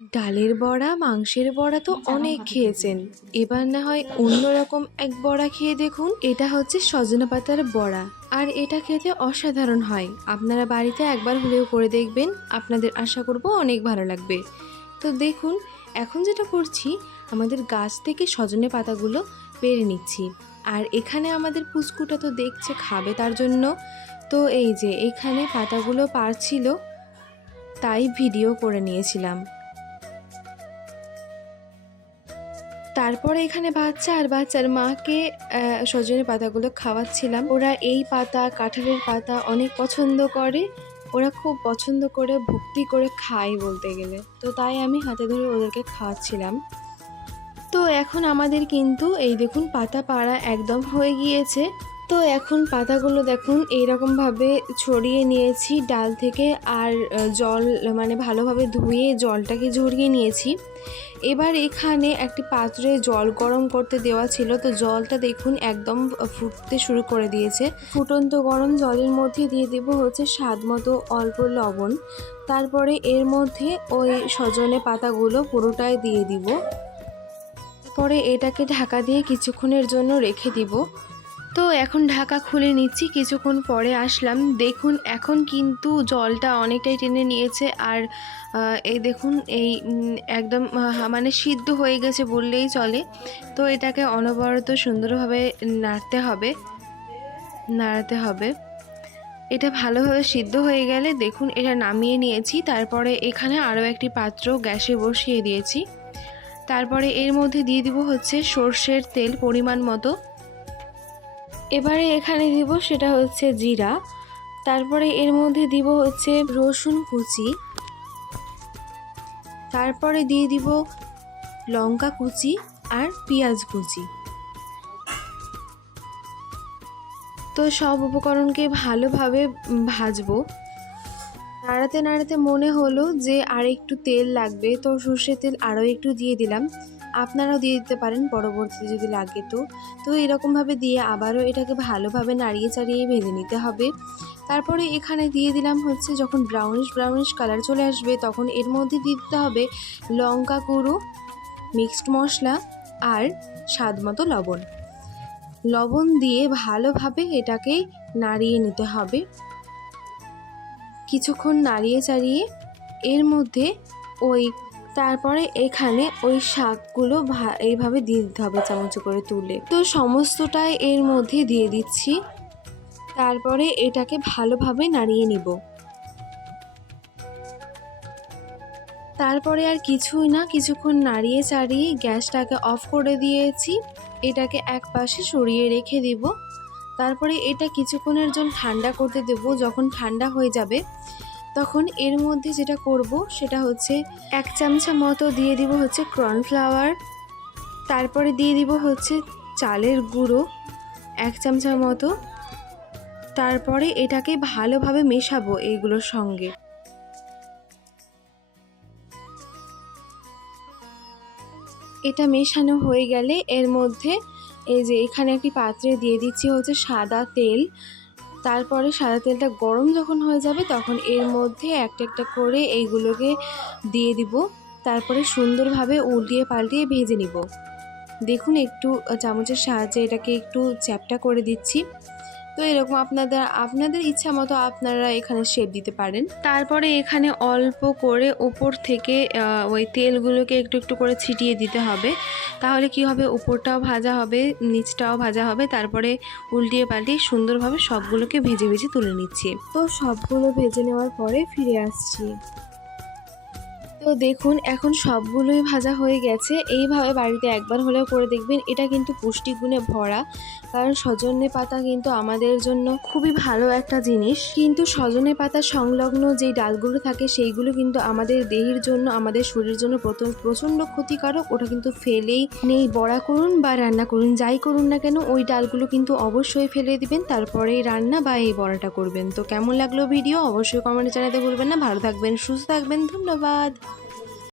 ডালের বড়া, মাংসের বড়া তো অনেক খেয়েছেন। এবার না হয় অন্যরকম এক বড়া খেয়ে দেখুন। এটা হচ্ছে সজনে পাতার বড়া, আর এটা খেতে অসাধারণ হয়। আপনারা বাড়িতে একবার হলেও করে দেখবেন, আপনাদের আশা করব অনেক ভালো লাগবে। তো দেখুন, এখন যেটা করছি, আমাদের গাছ থেকে সজনে পাতাগুলো পেড়ে নিচ্ছি। আর এখানে আমাদের পুচকুটা তো দেখছে খাবে তার জন্য। তো এই যে এখানে পাতাগুলো পারছিল, তাই ভিডিও করে নিয়েছিলাম। তারপরে এখানে বাচ্চা আর বাচ্চার মাকে সজনে পাতাগুলো খাওয়াচ্ছিলাম। ওরা এই পাতা, কাঁঠালের পাতা অনেক পছন্দ করে। ওরা খুব পছন্দ করে, ভক্তি করে খায় বলতে গেলে। তো তাই আমি হাতে ধরে ওদেরকে খাওয়াচ্ছিলাম। তো এখন আমাদের কিন্তু এই দেখুন পাতা পাড়া একদম হয়ে গিয়েছে। তো এখন পাতাগুলো দেখুন এইরকমভাবে ছড়িয়ে নিয়েছি ডাল থেকে, আর জল মানে ভালোভাবে ধুয়ে জলটাকে ঝরিয়ে নিয়েছি। এবার এখানে একটি পাত্রে জল গরম করতে দেওয়া ছিল, তো জলটা দেখুন একদম ফুটতে শুরু করে দিয়েছে। ফুটন্ত গরম জলের মধ্যে দিয়ে দেব হচ্ছে স্বাদ মতো অল্প লবণ। তারপরে এর মধ্যে ওই সজনে পাতাগুলো পুরোটাই দিয়ে দিব। পরে এটাকে ঢাকা দিয়ে কিছুক্ষণের জন্য রেখে দিব। তো এখন ঢাকা খুলে নিচ্ছি, কিছুক্ষণ পরে আসলাম। দেখুন এখন কিন্তু জলটা অনেকটাই টেনে নিয়েছে, আর এই দেখুন এই একদম মানে সিদ্ধ হয়ে গেছে বললেই চলে। তো এটাকে অনবরত সুন্দরভাবে নাড়াতে হবে। এটা ভালোভাবে সিদ্ধ হয়ে গেলে দেখুন এটা নামিয়ে নিয়েছি। তারপরে এখানে আরও একটি পাত্র গ্যাসে বসিয়ে দিয়েছি। তারপরে এর মধ্যে দিয়ে দিব হচ্ছে সর্ষের তেল পরিমাণ মতো। এবারে এখানে দিব সেটা হচ্ছে জিরা। তারপরে এর মধ্যে দিব হচ্ছে রসুন কুচি। তারপরে দিয়ে দিব লঙ্কা কুচি আর পেঁয়াজ কুচি। তো সব উপকরণকে ভালোভাবে ভাজবো। নাড়াতে নাড়াতে মনে হলো যে আর একটু তেল লাগবে, তো সর্ষের তেল আরও একটু দিয়ে দিলাম। আপনারাও দিয়ে দিতে পারেন পরবর্তীতে যদি লাগে। তো এরকমভাবে দিয়ে আবারও এটাকে ভালোভাবে নাড়িয়ে চাড়িয়ে ভেজে নিতে হবে। তারপরে এখানে দিয়ে দিলাম হচ্ছে যখন ব্রাউনিশ কালার চলে আসবে, তখন এর মধ্যে দিয়ে দিতে হবে লঙ্কা গুঁড়ো, মিক্সড মশলা আর স্বাদ মতো লবণ দিয়ে ভালোভাবে এটাকে নাড়িয়ে নিতে হবে। কিছুক্ষণ নাড়িয়ে চাড়িয়ে এর মধ্যে তারপরে এখানে ওই শাকগুলো এইভাবে দিয়ে দিতে হবে চামচ করে তুলে। তো সমস্তটাই এর মধ্যে দিয়ে দিচ্ছি। তারপরে এটাকে ভালোভাবে নাড়িয়ে নিব। তারপরে আর কিছুই না, কিছুক্ষণ নাড়িয়ে চাড়িয়ে গ্যাসটাকে অফ করে দিয়েছি। এটাকে এক পাশে সরিয়ে রেখে দিব। তারপরে এটা কিছুক্ষণের জন্য ঠান্ডা করতে দেব। যখন ঠান্ডা হয়ে যাবে তখন এর মধ্যে যেটা করব সেটা হচ্ছে 1 চামচা মতো দিয়ে দিব হচ্ছে কর্নফ্লাওয়ার। তারপরে দিয়ে দিব হচ্ছে চালের গুঁড়ো 1 চামচা মতো। তারপরে এটাকে ভালোভাবে মেশাবো এইগুলোর সঙ্গে। এটা মেশানো হয়ে গেলে এর মধ্যে এই যে এখানে একটি পাত্রে দিয়ে দিচ্ছি হচ্ছে সাদা তেল। তারপরে সাদা তেলটা গরম যখন হয়ে যাবে তখন এর মধ্যে একটা একটা করে এইগুলোকে দিয়ে দিব। তারপরে সুন্দরভাবে উল্টিয়ে পাল্টিয়ে ভেজে নিব। দেখুন একটু চামচের সাহায্যে এটাকে একটু চ্যাপ্টা করে দিচ্ছি। তো এরকম আপনাদের ইচ্ছা মতো আপনারা এখানে শেপ দিতে পারেন। তারপরে এখানে অল্প করে ওপর থেকে ওই তেলগুলোকে একটু একটু করে ছিটিয়ে দিতে হবে। তাহলে কি হবে, উপরটাও ভাজা হবে, নিচটাও ভাজা হবে। তারপরে উল্টিয়ে পাল্টিয়ে সুন্দরভাবে সবগুলোকে ভেজে ভেজে তুলে নিচ্ছি। তো সবগুলো ভেজে নেওয়ার পরে ফিরে আসছি। তো দেখুন এখন সবগুলোই ভাজা হয়ে গেছে। এইভাবে বাড়িতে একবার হলেও করে দেখবেন, এটা কিন্তু পুষ্টিগুণে ভরা। কারণ সজনে পাতা কিন্তু আমাদের জন্য খুবই ভালো একটা জিনিস। কিন্তু সজনে পাতা সংলগ্ন যেই ডালগুলো থাকে সেইগুলো কিন্তু আমাদের দেহের জন্য, আমাদের শরীরের জন্য প্রচণ্ড ক্ষতিকারক। ওটা কিন্তু ফেলেই নেই। বড়া করুন বা রান্না করুন, যাই করুন না কেন ওই ডালগুলো কিন্তু অবশ্যই ফেলে দিবেন, তারপরে রান্না বা এই বড়াটা করবেন। তো কেমন লাগলো ভিডিও অবশ্যই কমেন্টে জানাতে ভুলবেন না। ভালো থাকবেন, সুস্থ থাকবেন, ধন্যবাদ।